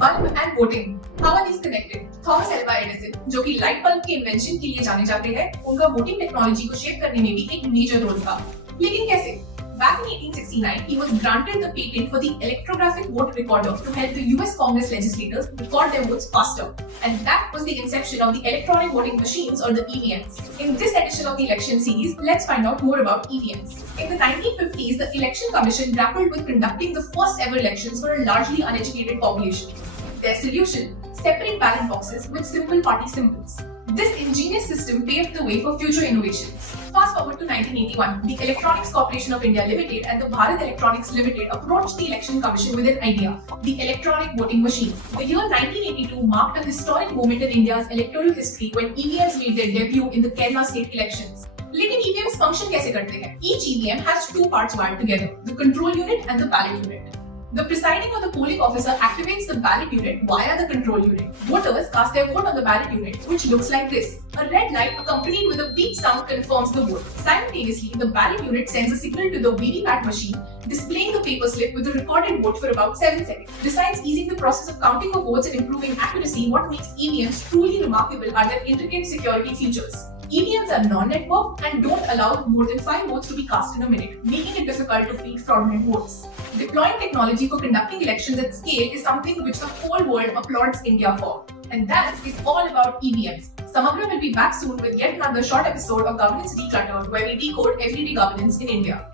Bulb and voting, how are these connected? Thomas Alva Edison, जो कि light bulb के invention के लिए जाने जाते हैं, उनका वोटिंग टेक्नोलॉजी को शेप करने में भी एक मेजर रोल था। लेकिन कैसे? Back in 1869, he was granted the patent for the electrographic vote recorder to help the US Congress legislators record their votes faster. And that was the inception of the electronic voting machines or the EVMs. In this edition of the election series, let's find out more about EVMs. In the 1950s, the Election Commission grappled with conducting the first ever elections for a largely uneducated population. Their solution: separate ballot boxes with simple party symbols. This ingenious system paved the way for future innovations. Fast forward to 1981, the Electronics Corporation of India Limited and the Bharat Electronics Limited approached the Election Commission with an idea: the electronic voting machine. The year 1982 marked a historic moment in India's electoral history when EVMs made their debut in the Kerala state elections. लेकिन EVMs function कैसे करते हैं? Each EVM has two parts wired together: the control unit and the ballot unit. The presiding or the polling officer activates the ballot unit via the control unit. Voters cast their vote on the ballot unit, which looks like this. A red light accompanied with a beep sound confirms the vote. Simultaneously, the ballot unit sends a signal to the VVPAT machine, displaying the paper slip with the recorded vote for about 7 seconds. Besides easing the process of counting of votes and improving accuracy, what makes EVMs truly remarkable are their intricate security features. EVMs are non-network and don't allow more than 5 votes to be cast in a minute, making it difficult to feed fraudulent votes. Deploying technology for conducting elections at scale is something which the whole world applauds India for. And that is all about EVMs. Samagra will be back soon with yet another short episode of Governance Decluttered, where we decode everyday governance in India.